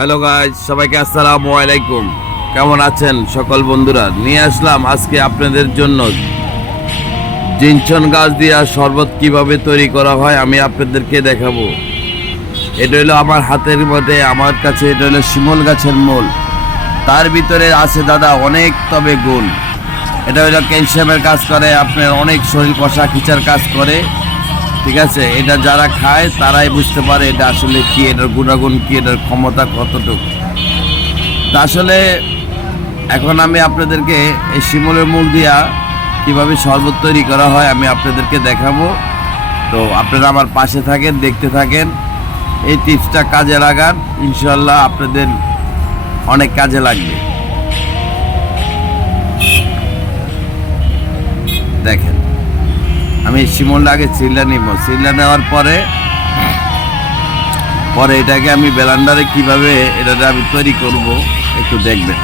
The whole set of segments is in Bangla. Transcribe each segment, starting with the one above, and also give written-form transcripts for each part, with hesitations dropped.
হ্যালো গাইজ, সবাইকে আসসালামু আলাইকুম। কেমন আছেন সকল বন্ধুরা? নিয়ে আসলাম আজকে আপনাদের জন্য জিনছন গাছ দিয়ে শরবত কিভাবে তৈরি করা হয় আমি আপনাদেরকে দেখাবো। এটা হলো আমার হাতের মধ্যে, আমার কাছে এটা হলো শিমল গাছের মূল। তার ভিতরে আছে দাদা অনেক তবে গুণ। এটা হলো ক্যালসিয়ামের কাজ করে, আপনার অনেক শরীর কষা খিচার কাজ করে। ঠিক আছে, এটা যারা খায় তারাই বুঝতে পারে এটা আসলে কি, এটার গুণাগুণ কি, এটার ক্ষমতা কতটুকু। তা আসলে এখন আমি আপনাদেরকে এই শিমলের মূল দিয়া কীভাবে শরবত তৈরি করা হয় আমি আপনাদেরকে দেখাবো। তো আপনারা আমার পাশে থাকেন, দেখতে থাকেন, এই টিপসটা কাজে লাগান, ইনশাল্লাহ আপনাদের অনেক কাজে লাগবে। দেখেন, আমি শিমলটা আগে চিল্লা নিব, চিল্লা নেওয়ার পরে এটাকে আমি ব্লেন্ডারে কিভাবে এটাকে আমি তৈরি করব একটু দেখবেন।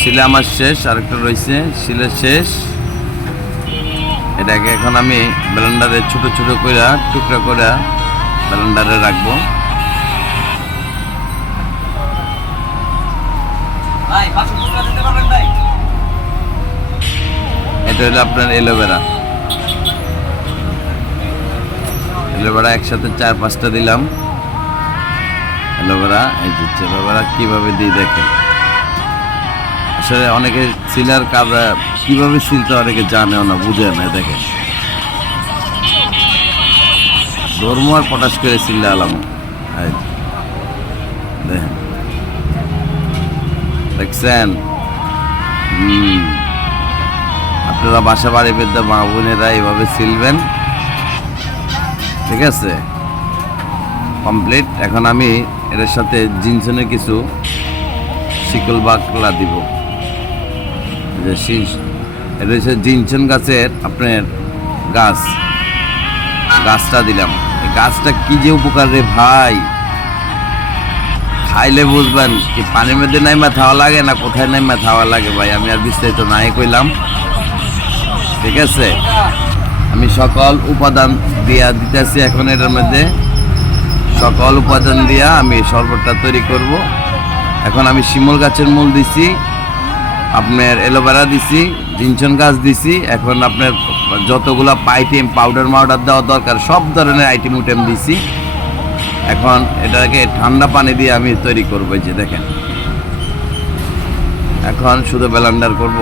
শিলে আমার শেষ, আরেকটা রয়েছে, শিলে শেষ। এটাকে এখন আমি ব্লেন্ডারে ছোট ছোট করে টুকরা করে ব্লেন্ডারে রাখবো। এটা হলো আপনার এলোভেরা একসাথে 4-5টা দিলাম এলোভেরা। এই যে এলোভেরা কিভাবে দিই দেখেন। আসলে অনেকে সিলার কাজ কিভাবে সিলতে অনেকে জানেও না, বুঝে না। দেখেন ধর্ম আর পটাশ করে সিল্লা আলাম। দেখেন, দেখছেন? আপনারা বাসা বাড়ি বেদ্যা মা বোনেরা এভাবে সিলবেন। ঠিক আছে, কমপ্লিট। এখন আমি এর সাথে জিনছনের কিছু শিকল বাকলা দিব। এটা হচ্ছে জিনছন গাছের আপনার গাছটা দিলাম। এই গাছটা কি যে উপকার রে ভাই, খাইলে বুঝবেন। কি পানির মধ্যে নাইমা খাওয়া লাগে না কোথায় নাইমা খাওয়া লাগে ভাই, আমি আর বিস্তারিত নাই কইলাম। ঠিক আছে, আমি সকল উপাদান দিয়া দিতেছি। এখন এটার মধ্যে সকল উপাদান দিয়া আমি শরবতটা তৈরি করব। এখন আমি শিমল গাছের মূল দিছি, আপনার এলোভেরা দিছি, জিনছন গাছ দিছি। এখন আপনার যতগুলা আইটেম পাউডার মাউডার দেওয়া দরকার সব ধরনের আইটেম উটেম দিছি। এখন এটাকে ঠান্ডা পানি দিয়ে আমি তৈরি করবো। এই যে দেখেন, এখন শুধু ব্লেন্ডার করব।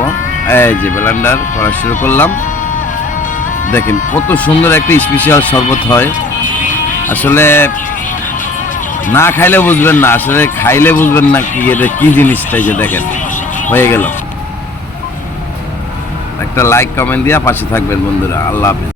এই যে ব্লেন্ডার করা শুরু করলাম। দেখেন কত সুন্দর একটা স্পেশাল শরবত হয়। আসলে না খাইলে বুঝবেন না, আসলে খাইলে বুঝবেন না কি এটা কি জিনিসটা। যে দেখেন হয়ে গেল। একটা লাইক কমেন্ট দিয়ে পাশে থাকবেন বন্ধুরা। আল্লাহ হাফেজ।